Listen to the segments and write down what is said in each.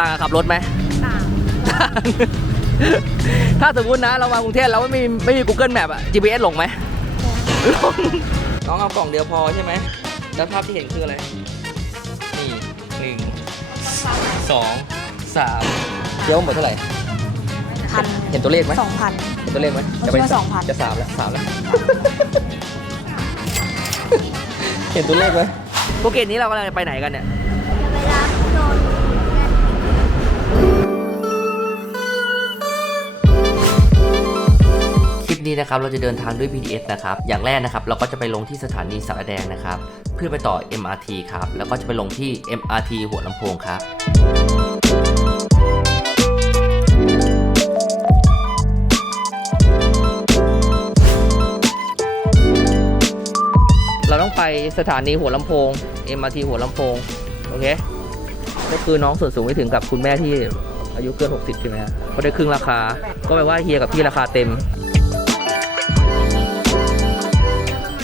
ต่างกับขับรถไหมต่างถ้าสมมตินะเรามากรุงเทพเราไม่มีไม่มี Google Map อะ GPS หลงไหมหลงน้องเอากล่องเดียวพอใช่ไหมแล้วภาพที่เห็นคืออะไร นี่หนึ่งสองสามเดี๋ยวหมดเท่าไหร่พันเห็นตัวเลขไหมสองพันเห็นตัวเลขไหมผมจะไปคิดว่า2,000จะสามแล้วสามแล้ว เห็นตัวเลขไหมโปรเกตนี้เรากำลังจะไปไหนกันเนี่ย คลิปนี้นะครับเราจะเดินทางด้วย BTS นะครับ อย่างแรกนะครับเราก็จะไปลงที่สถานีสารแดงนะครับ เพื่อไปต่อ MRT ครับ แล้วก็จะไปลงที่ MRT หัวลำโพงครับเราต้องไปสถานีหัวลำโพง MRT หัวลำโพง โอเค ก็คือน้องส่วนสูงไม่ถึงกับคุณแม่ที่อายุเกิน 60 ใช่ไหมฮะก็ได้ครึ่งราคา ก็แปลว่าเฮียกับพี่ราคาเต็ม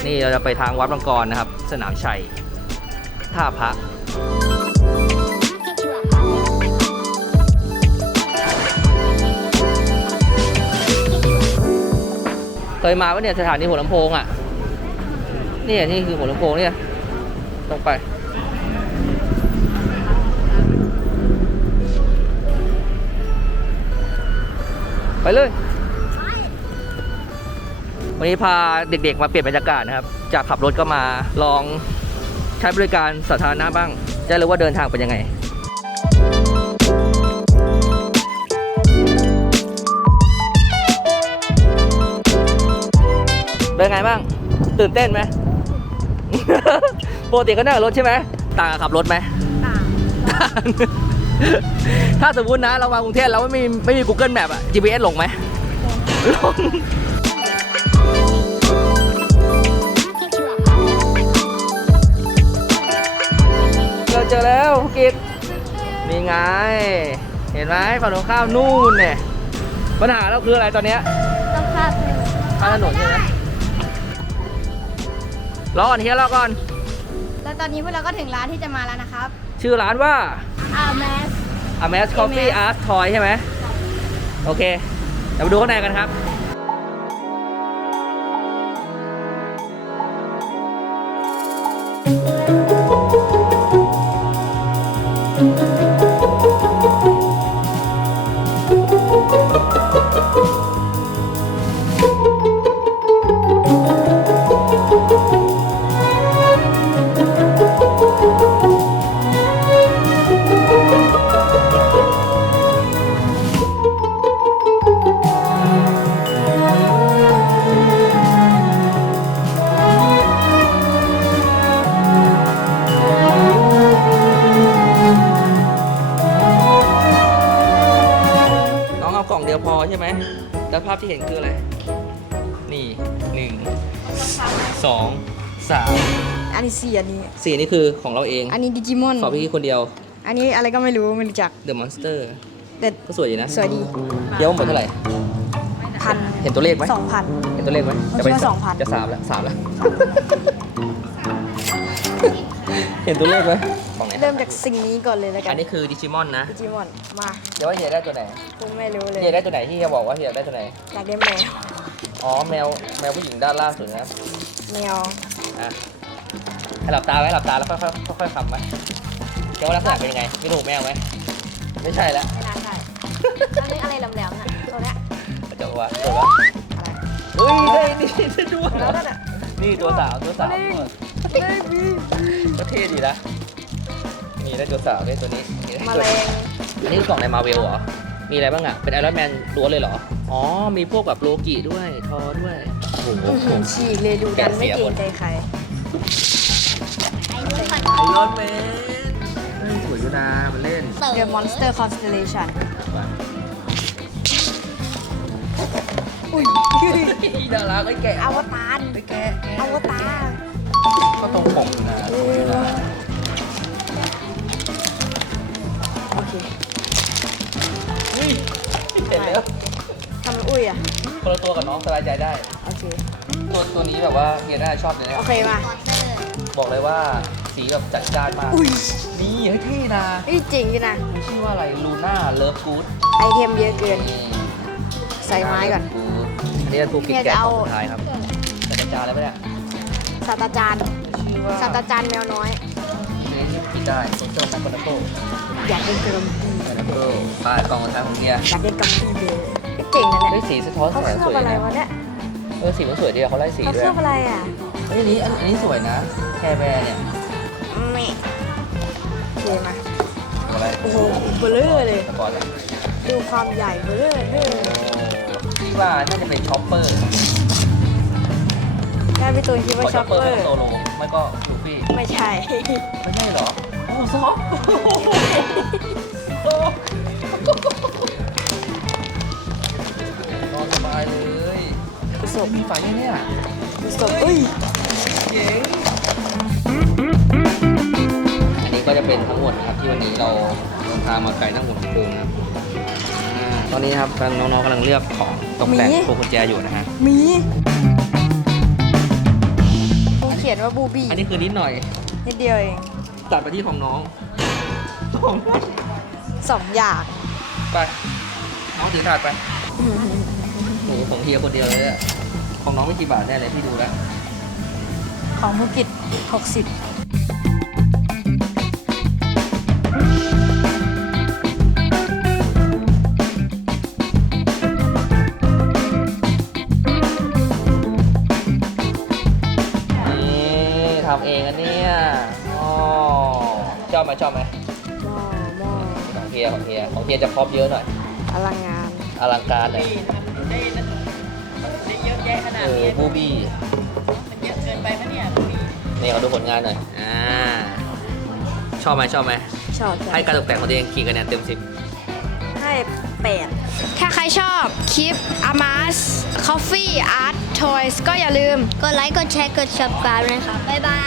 นี่เราจะไปทางวัดบางกรนะครับ สนามชัย ท่าพระเคยมาว่าเนี่ยสถานีหัวลำโพงอะ นี่นี่คือหัวลำโพงเนี่ย ตรงไป ไปเลย วันนี้พาเด็กๆมาเปลี่ยนบรรยากาศนะครับ จากขับรถก็มาลองใช้บริการสาธารณะบ้าง จะรู้ว่าเดินทางเป็นยังไงเป็นไงบ้าง ตื่นเต้นไหมปกติก็นั่งกับรถใช่ไหมต่างกับขับรถไหมต่าง ถ้าสมมตินะเรามากรุงเทพเราไม่มีไม่มี Google Map อะ GPS หลงไหมหลงเราเจอแล้วภูกิจนี่ไง เห็นไหมฝั่งตรงข้ามนู่นเนี่ยปัญหาเราคืออะไรตอนเนี้ยต้องข้ามข้ามถนนใช่ไหมรอก่อนเฮียรอก่อน แล้วตอนนี้พวกเราก็ถึงร้านที่จะมาแล้วนะครับ ชื่อร้านว่า อาแมส a m a s Coffee Amaze Art Toy ใช่ไหมโอเคเดี๋ยวมาดูข้างในกันครับน้ ยวพอใช่ไหมแล้วภาพที่เห็นคืออะไร นี่หนึ่งสองสามอันนี้สี่อันนี้ สี่นี่คือของเราเองอันนี้ดิจิมอนขอพี่คนเดียว อันนี้อะไรก็ไม่รู้ไม่รู้จัก The Monster แต่ก็สวยอยู่นะ สวยดีเดี๋ยวหมดเท่าไหร่พันเห็นตัวเลขไหมสองพันเห็นตัวเลขไหมผมจะไปคิดว่าสองพันจะสามแล้วสามแล้ว เห็นตัวเลขไหม ของไหนเริ่มจากสิ่งนี้ก่อนเลยแล้วกัอันนนี้คือดิจิมอนนะดิจิมอนมาเดี๋ยวว่าเฮียได้ตัวไหนผมไม่รู้เลยเฮียได้ตัวไหนที่เฮียบอกว่าเฮียได้ตัวไหนอยากได้แมวอ๋อแมวแมวผู้หญิงด้านล่างสุดนะครับแมวอะให้หลับตาไว้หลับตาแล้วค่อยๆค่อยๆคำไหมเดี๋ยวว่าลักษณะเป็นยังไงมีหูแมวไหมไม่ใช่แล้วไม่น่าใช่อันนี้อะไรแหลมๆน่ะตัวเนี้ยเดี๋ยวว่าเดี๋ยวว่าอะไรเฮ้ยได้นี่จะดูแล้วนั่นอะนี่ตัวสาวตัวสาวเบบีก็เท่ดีนะ นี่ได้ตัวสาวได้ตัวนี้นี่ได้แมตัวลงอันนี้คือกล่องในมาเวลเหรอ มีอะไรบ้างอะ เป็นไอรอนแมนล้วนเลยเหรอ อ๋อ มีพวกแบบโลกิด้วย ทอด้วย โอ้โหอื้อหือฉีกเลยดูดันไม่เกรงใจใคร ไอรอนแมนสวยอยู่นะมันเล่น The Monster Constellation อุ้ยดาราไอ้แกะอวตารไอ้แกะอวตารก็ตรงปกอยู่นะเออโอ อุ้ยอะ คนละตัวกับน้องสบายใจได้ โอเค ตัวตัวนี้แบบว่าเฮียน่าชอบเลยนะโอเคมาบอกเลยว่าสีแบบจัดจ้านมาก อุ้ยนี่เฮ้ยเท่นะนี่จริงจริงนะ มันชื่อว่าอะไรลูน่าเลิฟกู๊ดไอเทมเยอะเกิน ใส่ไม้ก่อน อันนี้ทูกินเนี่ยแกะจะขเอาองสุดท้ายครับแต่จัดจ้านแล้วปะเนี่ยศาสตราจารย์ชื่อว่าศาสตราจารย์แมวน้อยนี่กินได้โซเชียลแมคโครโตอยากเล่นเกมแมคโครป้ายกล่องสุดท้ายของเฮียอยากเล่นกัมปี้เบย์ เจ๋งนะเฮ้เนี่ยยสีสะท้อนเขาแสงเคสลือบวยอะไรนะวะเนี่ยเออสีมันสวยดีอะเขาไล่สีเขาด้วเคยลือบอะไรอะเฮ้ยอันนี้อันอันนี้สวยนะแคร์แบร์เนี่ยไม่โอเคมา อะไรโอ้โหเบลอเลยก่อนเลยดูความใหญ่เบลอเด้อคิดว่าน่าจะเป็นช็อปเปอร์แม่พี่ตูนคิดว่าขอช็อปเปอไม่ร์ก็โซโลไม่ก็ลูฟี่ ไม่ใช่ ไม่ใช่เหรอโอ้ซอฟน ประสบมีไฟเนี่ยประสบอุ้ยเจ๋งอันนี้ก็จะเป็นทั้งหมดนะครับที่วันนี้เราเดินทางมาไกลทั้งหมดของกรุงนะครับอ่าตอนนี้ครับกำลังน้องๆกำลังเลือกของตกแต่งพวงกุญแจอยู่นะฮะมีเขาเขียนว่าบูบี้อันนี้คือนิดหน่อย นิดเดียวเองตัดไปที่ของน้องสองสองอย่างไป น้องถือถาดไป โอ้โหของเฮียคนเดียวเลยอะ ของน้องไม่กี่บาทแน่เลยพี่ดูแล้ว ของภูกิจ60 นี่ทำเองอันเนี้ยอ๋อชอบไหมชอบไหมหม้อหม้อของเฮียของเฮียของเฮียจะพร็อปเยอะหน่อย อลังงาน อลังการเลย เออบูบี้มันเยอะเกินไปปะเนี่ยพี่นี่เขาดูผลงานหน่อยอ่าชอบไหมชอบไหมชอบจังให้การตกแต่งของตัวเองกี่คะแนนเต็มสิบให้แปดถ้าใครชอบคลิป Amas Coffee Art Toys ก็อย่าลืม กดไลค์ กดแชร์ กด subscribe นะครับ บ๊ายบาย